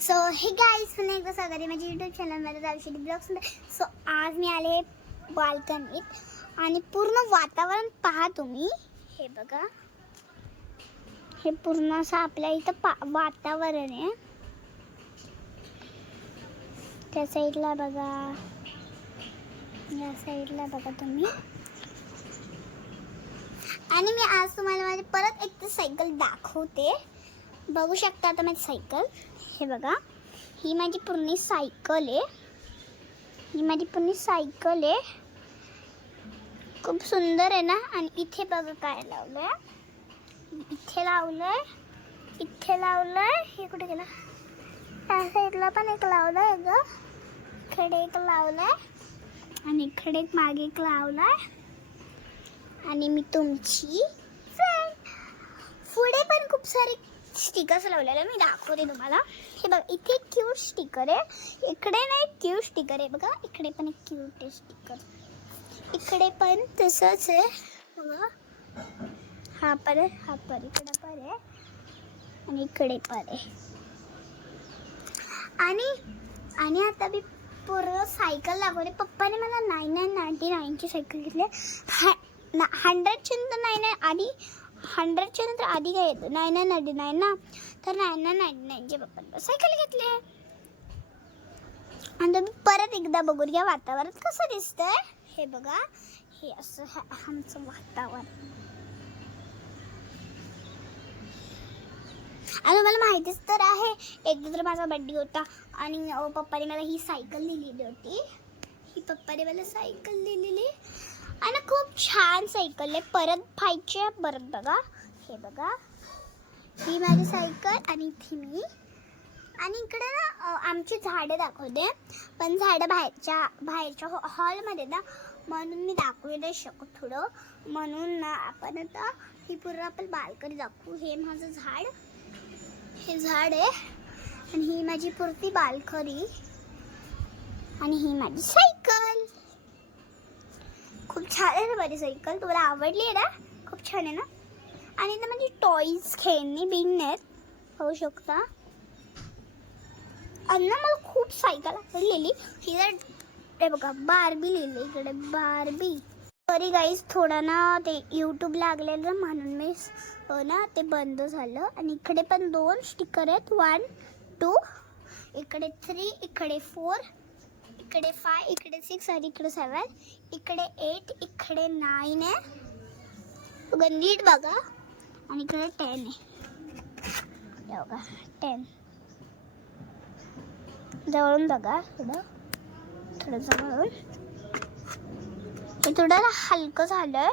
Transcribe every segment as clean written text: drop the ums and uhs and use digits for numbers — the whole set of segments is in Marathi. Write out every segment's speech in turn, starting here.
सो हे गाईज पुन्हा एकदा स्वागत आहे माझ्या यूट्यूब चॅनलमध्ये दावशेली ब्लॉग्समध्ये. सो आज मी आले बाल्कनीत आणि पूर्ण वातावरण पहा तुम्ही. हे बघा, हे पूर्ण असं आपल्या इथं वातावरण आहे. त्या साईडला बघा, या साईडला बघा तुम्ही. आणि मी आज तुम्हाला माझी परत एक सायकल दाखवते. बघू शकता आता माझी सायकल. हे बघा, ही माझी पूर्ण सायकल आहे. ही माझी पूर्ण सायकल आहे. खूप सुंदर आहे ना. आणि इथे बघा काय लावलंय. इथे लावलंय, इथे लावलंय. हे कुठे गेला? त्या साईडला पण एक लावलंय ग. इकडे एक लावलंय आणि इकडे एक मागे एक लावलाय. आणि मी तुमची फ्रेंड. पुढे पण खूप सारे स्टिकर्स लावलेले मी दाखवते तुम्हाला. हे बघा, इथे क्यूट स्टिकर आहे. इकडे नाही क्यूट स्टिकर आहे बघा. इकडे पण एक क्यूट आहे स्टिकर. इकडे पण तसंच आहे बघा. हा पण आहे, हा पण इकडे पण आहे आणि इकडे पण आहे. आणि आता मी पूर्ण सायकल दाखवते. पप्पाने मला 9999ची सायकल घेतली. 100च्या नंतर 99 आधी, 100च्या नंतर आधी काय येतं 9999 ना. तर 9999चे पप्पाने सायकल घेतली. आणि तुम्ही परत एकदा बघून घ्या वातावरण कसं दिसतंय. हे बघा, हे असं आमचं वातावरण. आणि मला माहितीच तर आहे, एकदा तर माझा बर्थडे होता आणि पप्पाने मला ही सायकल दिलेली होती. ही पप्पाने मला सायकल दिलेली आणि खूप छान सायकल आहे. परत पाहिजे परत बघा. हे बघा, ही माझी सायकल आणि इथे मी. आणि इकडे ना आमची झाडं दाखवते, पण झाडं बाहेरच्या हॉलमध्ये ना, म्हणून मी दाखवू नाही शकत थोडं. म्हणून ना आपण आता ही पूर्ण आपण बाल्कनी दाखवू. हे माझं झाड, हे झाड आहे आणि ही माझी पुरती बाल्कनी आणि ही माझी सायकल. खूप छान आहे ना माझी सायकल. तुम्हाला आवडली आहे ना? खूप छान आहे ना. आणि इथं माझी टॉईज खेळणी बिन आहेत, पाहू शकता. आणि ना मला खूप सायकल आवडलेली. हे बघा, बार्बी लिहिली इकडे, बार्बी. सॉरी गाईज, थोडं ना ते यूट्यूब लागलेलं म्हणून मी ना ते बंद झालं. आणि इकडे पण 2 स्टिकर आहेत. 1 2, इकडे 3, इकडे 4, इकडे 5, इकडे 6 आणि इकडे 7, इकडे 8, इकडे 9 आहे. नीट बघा. आणि इकडे 10 आहे. बघा 10. जवळून बघा, थोडं जवळून. हे थोडं हलकं झालंय,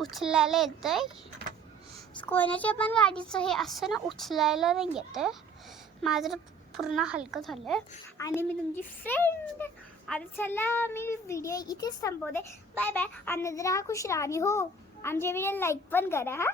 उचलायला येतंय. कोणाच्या पण गाडीचं हे असं ना उचलायला नाही येतंय. माझं पूर्ण हलकं झालंय. आणि मी तुमची फ्रेंड. आता चला मी व्हिडिओ इथेच संपवते. Bye bye. आनंद राहा, खुश राहा आणि हो, आमचे व्हिडिओ लाईक पण करा हा.